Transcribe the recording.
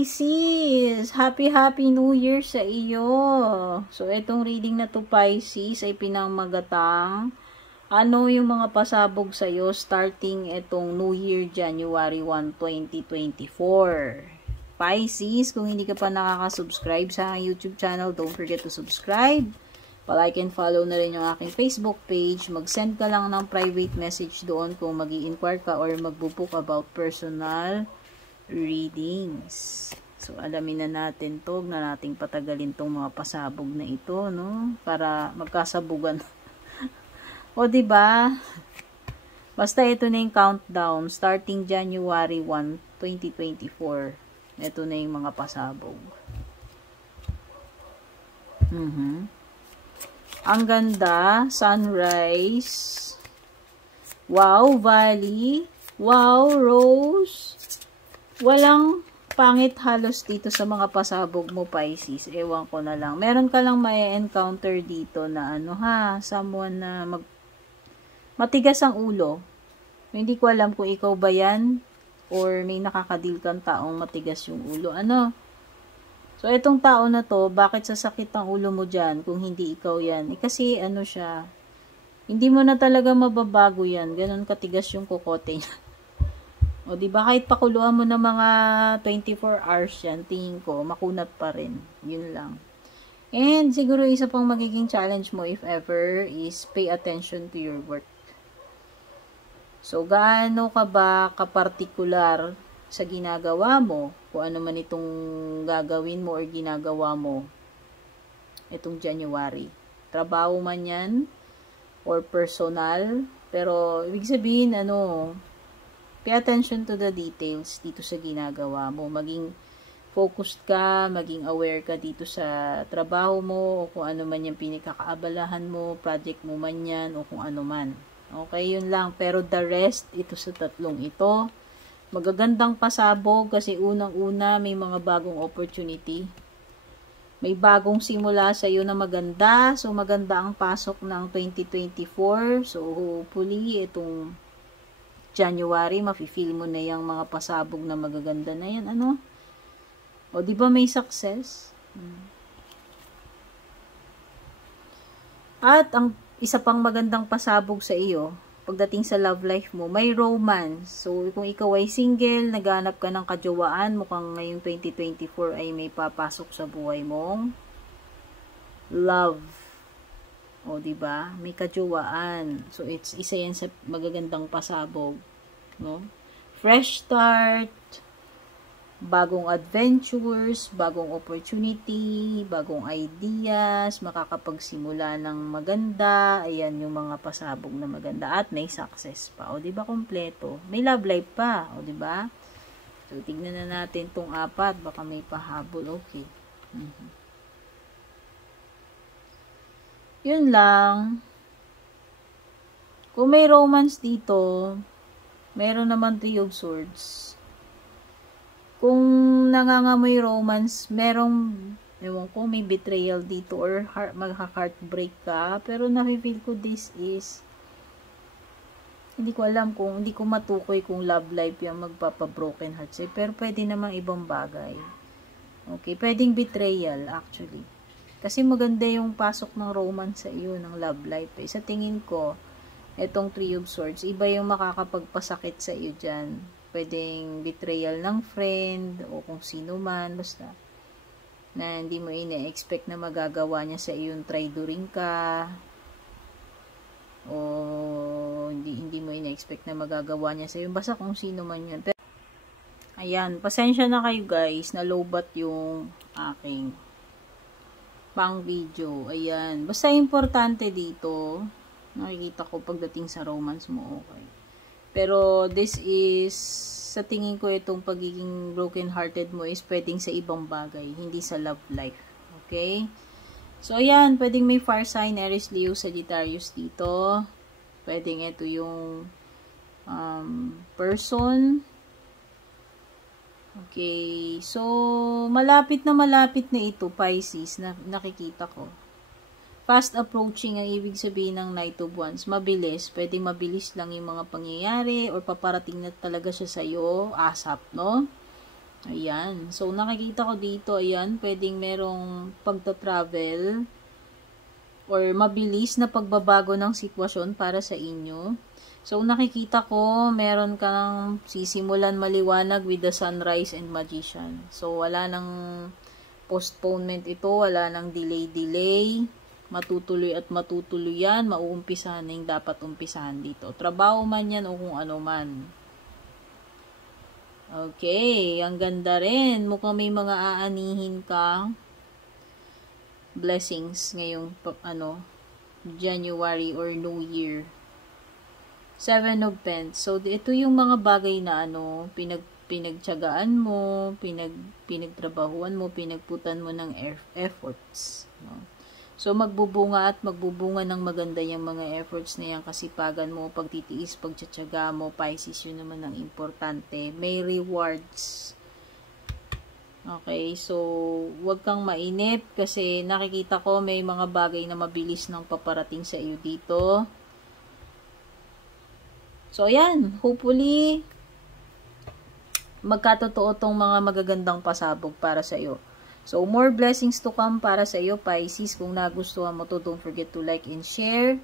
Pisces, happy New Year sa iyo. So, itong reading na to Pisces ay pinangmagatang ano yung mga pasabog sa iyo starting itong New Year January 1, 2024. Pisces, kung hindi ka pa nakaka-subscribe sa aking YouTube channel, don't forget to subscribe. Pa-like and follow na rin yung aking Facebook page. Mag-send ka lang ng private message doon kung mag-i-inquire ka or mag-book about personal readings. So, alamin na natin to. Huwag na nating patagalin tong mga pasabog na ito, no? Para magkasabugan. O, diba? Basta ito na yung countdown. Starting January 1, 2024. Ito na yung mga pasabog. Ang ganda. Sunrise. Wow, valley. Wow, rose. Walang pangit halos dito sa mga pasabog mo, Pisces. Ewan ko na lang. Meron ka lang ma-encounter dito na ano someone na matigas ang ulo. Hindi ko alam kung ikaw ba yan or may nakakadil kang taong matigas yung ulo. So, itong tao na to, bakit sasakit ang ulo mo dyan kung hindi ikaw yan? Kasi siya, hindi mo na talaga mababago yan. Ganon katigas yung kokote niya. O, diba, kahit pakuluan mo ng mga 24 hours yan, tingin ko, makunat pa rin. Yun lang. And, siguro isa pang magiging challenge mo, if ever, is pay attention to your work. So, gaano ka ba kapartikular sa ginagawa mo? Kung ano man itong gagawin mo or ginagawa mo itong January. Trabaho man yan, or personal. Pero, ibig sabihin, pay attention to the details dito sa ginagawa mo. Maging focused ka, maging aware ka dito sa trabaho mo, o kung ano man yung pinagkakaabalahan mo, project mo man yan, o kung ano man. Okay, yun lang. Pero the rest, ito sa tatlong ito, magagandang pasabog kasi unang-una may mga bagong opportunity. May bagong simula sa iyo na maganda. So, maganda ang pasok ng 2024. So, hopefully, itong January, mafe-feel mo na yung mga pasabog na magaganda na yan. O, di ba may success? At ang isa pang magandang pasabog sa iyo, pagdating sa love life mo, may romance. So, kung ikaw ay single, naghanap ka ng kajowaan, mukhang ngayong 2024 ay may papasok sa buhay mong love. O, diba? May kajowaan. So, isa yan sa magagandang pasabog. No? Fresh start, bagong adventures, bagong opportunity, bagong ideas, makakapagsimula ng maganda. Ayan yung mga pasabog na maganda. At may success pa. O, diba? Kompleto. May love life pa. O, diba? So, tignan na natin tong apat. Baka may pahabol. Okay. Yun lang. Kung may romance dito, meron naman 3 of Swords. Kung nangangamoy romance, merong, ewan ko, may betrayal dito or magka-heartbreak ka. Pero nafe-feel ko this is, hindi ko alam kung, hindi ko matukoy kung love life yung magpapa-broken heart sa'yo. Pero pwede namang ibang bagay. Okay, pwedeng betrayal actually. Kasi maganda yung pasok ng romance sa iyo, ng love life. Sa tingin ko, itong 3 of Swords, iba yung makakapagpasakit sa iyo dyan. Pwedeng betrayal ng friend, o kung sino man, basta. Na hindi mo ina-expect na magagawa niya sa iyo, traidoring ka. O hindi mo ina-expect na magagawa niya sa iyo. Basta kung sino man yun. Pero, ayan, pasensya na kayo guys, na lowbat yung aking pang video. Ayan. Basta importante dito, nakikita ko pagdating sa romance mo, okay. Pero this is, sa tingin ko itong pagiging broken hearted mo is pwedeng sa ibang bagay, hindi sa love life. Okay? So, ayan. Pwedeng may fire sign, Aries, Leo, Sagittarius dito. Pwedeng ito yung person. Okay, so malapit na ito, Pisces, na nakikita ko. Fast approaching ang ibig sabihin ng Knight of Wands. Mabilis, pwedeng mabilis lang yung mga pangyayari or paparating na talaga siya sa iyo, ASAP, no? Ayan. So, nakikita ko dito, ayan, pwedeng merong pagta-travel or mabilis na pagbabago ng sitwasyon para sa inyo. So, nakikita ko, meron kang sisimulan maliwanag with the Sunrise and Magician. So, wala nang postponement ito, wala nang delay. Matutuloy at matutuloy yan. Mauumpisahan na yung dapat umpisahan dito. Trabaho man yan o kung ano man. Okay, ang ganda rin. Mukhang may mga aanihin ka blessings ngayong January or New Year. 7 of Pentacles. So, ito yung mga bagay na pinagtiyagaan mo, pinagtrabahuan mo, pinagputan mo ng efforts. No? So, magbubunga at magbubunga ng maganda yung mga efforts na yan, kasipagan mo, pagtitiis, pagtitiyaga mo, Pisces, yun naman ang importante. May rewards. Okay, so, huwag kang mainip kasi nakikita ko may mga bagay na mabilis nang paparating sa iyo dito. So, ayan. Hopefully, magkatotoo tong mga magagandang pasabog para sa iyo. So, more blessings to come para sa iyo, Pisces. Kung nagustuhan mo to, don't forget to like and share.